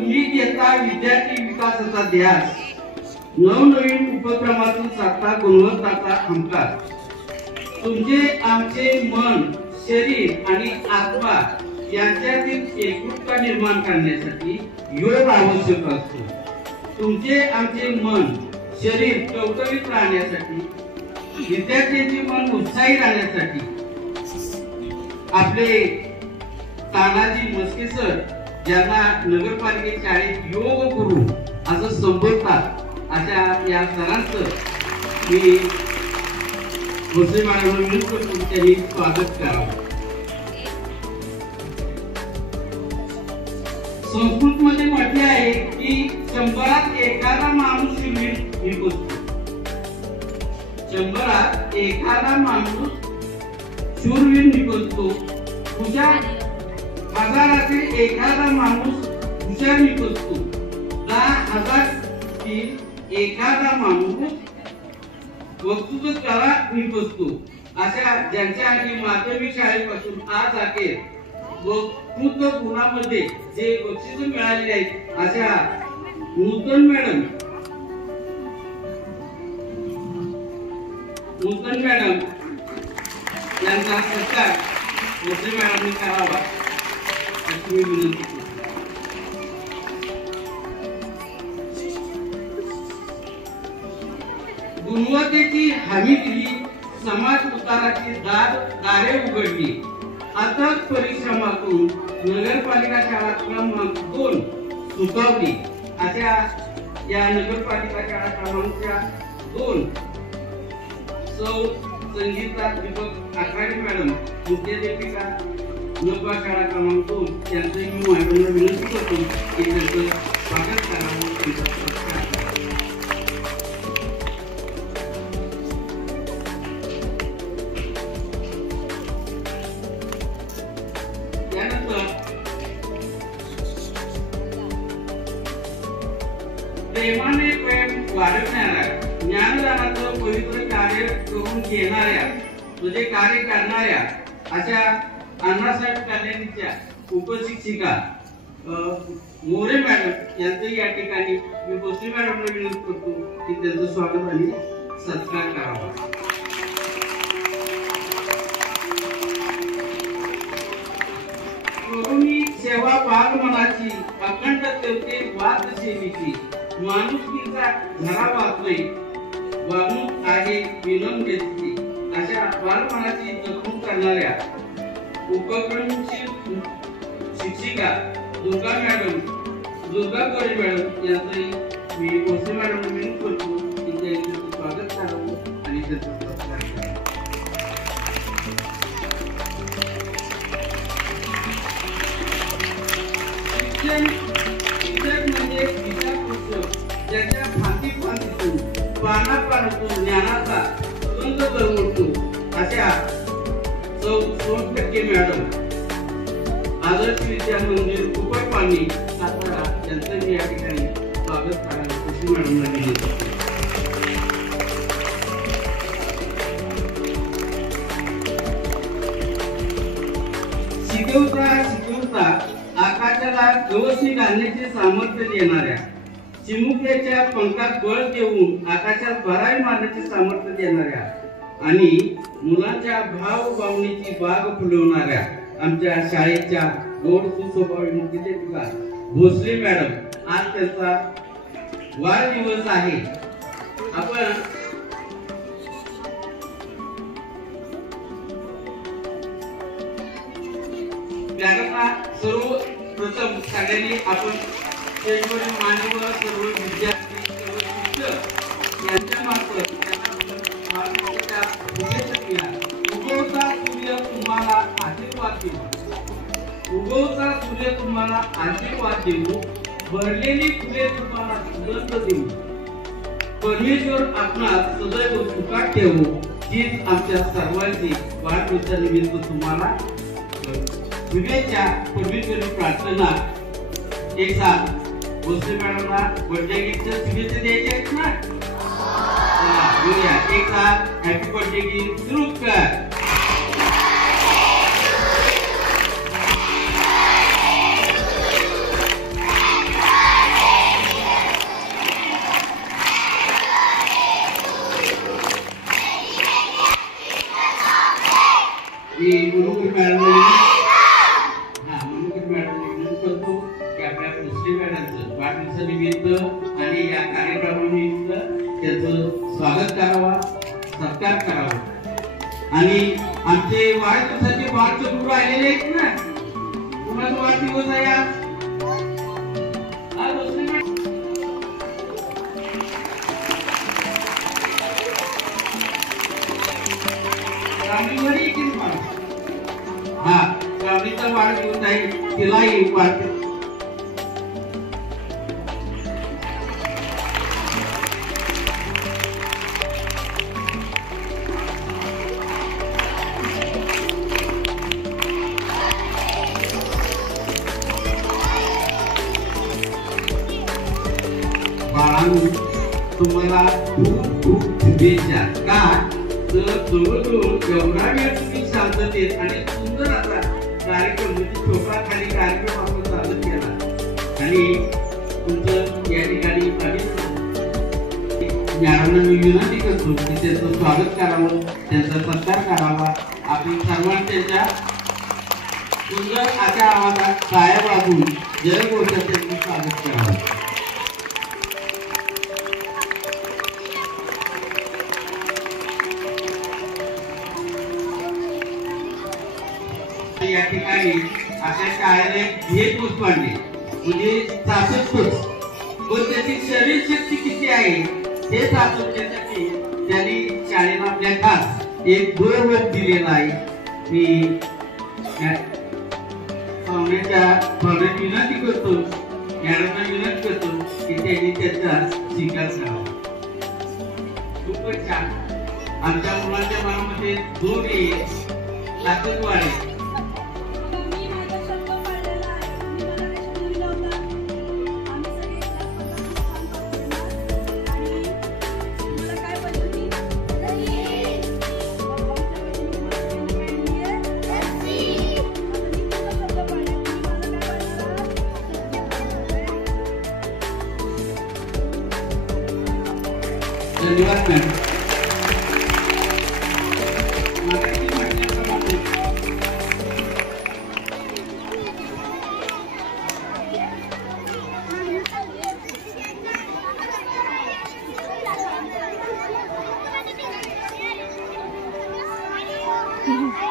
तुम्ही घेता विद्यार्थी विकासाचा ध्यास, नवनवीन उपक्रमातून साधता गुणवत्ताचा हमखास. तुमचे आमचे मन, शरीर आणि आत्मा यांच्यातील एकरूपता निर्माण करण्यासाठी योग आवश्यक असतो. तुमचे आमचे मन, शरीर टवटवीत राहण्यासाठी, विद्यार्थ्यांचे मन उत्साही राहण्यासाठी आपले तानाजी मस्के सर, ज्यांना नगरपालिकेच्या शाळेत योग गुरु असं संबोधतात, अशा या सरांचं मी भोसले मॅडमला विनंती करतो त्यांनी स्वागत करावं. संस्कृत मध्ये म्हटले आहे की 100त एखादा माणूस निपजतो. 100त एखादा माणूस शूरवीर निपजतो. हजारातील एखादा माणूस हुशार निपजतो. 10,000तील एखादा माणूस वक्तृत्व कला निपजतो. अशा ज्यांच्या आधी माध्यमिक शाळेपासून आज अखेर वक्तृत्व गुणामध्ये जे बक्षीस मिळालेले आहेत, अशा नूतन मॅडम यांचा सत्कार भोसले मॅडमने करावा अशी मी विनंती करतो. गुणवत्तेची हमी दिली, समाज उताराची दारे उघडली. अथक परिश्रमातून नगरपालिका शाळा क्रमांक 2 सुटवली. अशा या नगरपालिका शाळा क्रमांक 2 सौ संगीता दीपक आखाडे मॅडम, मुख्याध्यापिका नगरपालिका शाळा क्रमांक 2 यांचंही मी मॅडमला विनंती करतो की त्यांचं स्वागत करावं. प्रेमाने प्रेम वाढवणाऱ्या, ज्ञानदानाचं पवित्र कार्य करून घेणाऱ्या, म्हणजे कार्य करणाऱ्या अशा अण्णासाहेब कल्याणीच्या उपशिक्षिका मोरे मॅडम यांचं या ठिकाणी मी भोसले मॅडमला विनंती करतो की त्यांचं स्वागत आणि सत्कार करावा. करुणी सेवा बालमनाची, अखंड ठेवते वाद सेवेची. माणुसकीचा धरा वाचतोय, वागणूक आहे विनम्रतेची. अशा बालमनाची जपणूक करणाऱ्या उपक्रमशील शिक्षिका दुर्गा गोरे मॅडम यांचंही मी भोसले मॅडमला विनंती करतो की त्यांचं स्वागत करावं आणि त्यांचं सत्कार करावं. शिक्षण म्हणजे ज्याच्या फांदीतून पानापासून ज्ञानाचा सुगंध दरवळतो. अशा 100% मॅडम आदर्श विद्या मंदिर कुपटपाणी सातारा यांचं मी या ठिकाणी स्वागत करायला भोसले मॅडमला विनंती. शिकवता आकाशाला गवसणी घालण्याचे सामर्थ्य देणाऱ्या, चिमुकल्याच्या पंखात बळ देऊन आकाशात भरारी मारण्याचे सामर्थ्य देणाऱ्या आणि मुलांच्या भावभावनेची बाग फुलवणाऱ्या आमच्या शाळेच्या गोड सुस्वभावी मुख्याध्यापिका भोसले मॅडम, आज त्यांचा वाढदिवस आहे. आपण त्यांना सर्वप्रथम सगळ्यांनी आपण स्टेजवरील मान्यवर सर्व विद्यार्थी, सर्व शिक्षक यांच्या मार्फत त्यांना शुभेच्छा दिल्या. उगवता सूर्य तुम्हाला आशीर्वाद देऊ, उगवता सूर्य तुम्हाला आशीर्वाद देऊ, भरलेली फुले तुम्हाला सुगंध देऊ. परमेश्वर आपणास सदैव सुखात ठेवू, हीच आमच्या सर्वांची वाढदिवसानिमित्त तुम्हाला शुभेच्छा परमेश्वरी प्रार्थना. एक साथ भोसले मॅडमला बर्थडे गिफ्टच्या शुभेच्छा द्यायच्या आहेत ना. एक साथ हॅपी बर्थडे गिफ्ट सुरू कर. मी मनोकर मॅडम मनोकर मॅडम विनंती करतो की आपल्या मुस्लिम मॅडमचं वाढदिवसानिमित्त आणि या कार्यक्रमानिमित्त त्याचं स्वागत करावा, सत्कार करावा। आणि आमचे वाढदिवसाचे बाळचंद्र आलेले आहेत ना, कुणाचा वाढदिवस आहे आज? हा गावीचा वाढदिवस आहे, तिलाही वाढदिवस तुम्हाला खूप खूप शुभेच्छा। का तर जवळजवळ एवढा वेळ तुम्ही शांततेत आणि सुंदर असा कार्यक्रम म्हणजे छोटा खाली कार्यक्रम आपण सादर केला आणि तुमचं या ठिकाणी मॅडमना मी विनंती करतो की त्यांचं स्वागत करावं, त्यांचा सत्कार करावा। आपण सर्वांनी त्यांच्या सुंदर अशा आवाजात टाळ्या वाजवून जयघोषात त्यांचं स्वागत करावं। या ठिकाणी अशा शाळेने हे पुष्पांनी म्हणजे सातत्य पण त्याची शरीर शक्ती किती आहे हे सातत्यासाठी त्यांनी शाळेला आपल्या खास एक गौरव दिलेला आहे। मी पाहुण्याची विनंती करतो, मॅडमना विनंती करतो की त्यांनी त्याचा स्वीकार करावा। खूपच छान। आमच्या मुलांच्या मनामध्ये जोर येईल, ताकद वाढेल। धन्यवाद मॅडम। Mm-hmm.